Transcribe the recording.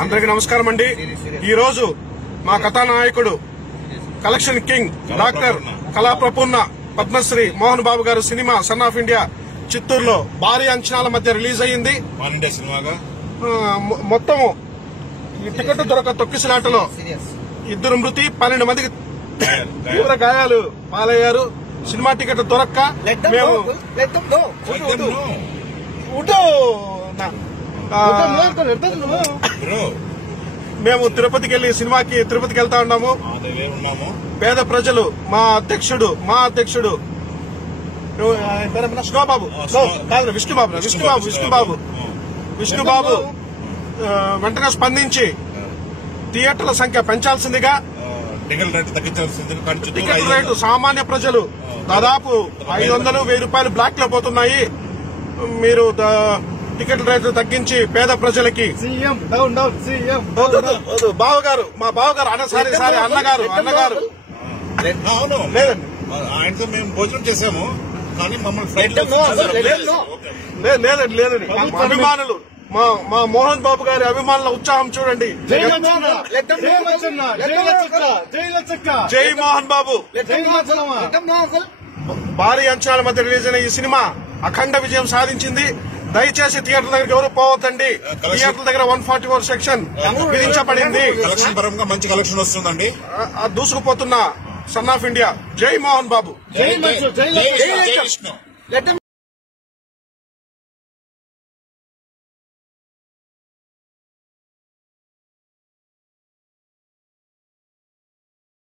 అందరికీ నమస్కారం అండి. ఈ రోజు మా కథానాయకుడు కలెక్షన్ కింగ్ డాక్టర్ కళాప్రపూర్ణ పద్మశ్రీ మోహన్ బాబు గారు సినిమా సన్ ఆఫ్ ఇండియా చిత్తూరులో భారీ అంచనాల మధ్య రిలీజ్ అయ్యింది. మొత్తం ఈ టికెట్ దొరక తొక్కిసలాటలో 2 మృతి 12 మందికి తీవ్ర గాయాలు పాలయ్యారు. సినిమా టికెట్ దొరక్క మేము తిరుపతికి వెళ్లి సినిమాకి వెళ్తా ఉన్నాము. పేద ప్రజలు మా అధ్యక్షుడు విష్ణుబాబు వెంటనే స్పందించి థియేటర్ల సంఖ్య పెంచాల్సిందిగా, టికెట్ రేటు సామాన్య ప్రజలు దాదాపు 500-1000 రూపాయలు బ్లాక్ లో పోతున్నాయి. మీరు టికెట్ రేట్లు తగ్గించి పేద ప్రజలకి బావగారు మా బావగారు అన్నగారు లేదండి, ఆయనతో మేము భోజనం చేశాము కానీ మమ్మల్ని లేదండి అభిమానులు మా మోహన్ బాబు గారి అభిమానుల ఉత్సాహం చూడండి. జై మోహన్ బాబు. భారీ అంచనాల మధ్య రిలీజ్ అయిన ఈ సినిమా అఖండ విజయం సాధించింది. దయచేసి థియేటర్ దగ్గరికి ఎవరు పోవద్దండి. థియేటర్ దగ్గర 144 సెక్షన్ విధించబడింది. కలెక్షన్ పరంగా మంచి కలెక్షన్ వస్తుందండి. దూసుకుపోతున్న సన్ ఆఫ్ ఇండియా. జై మోహన్ బాబు.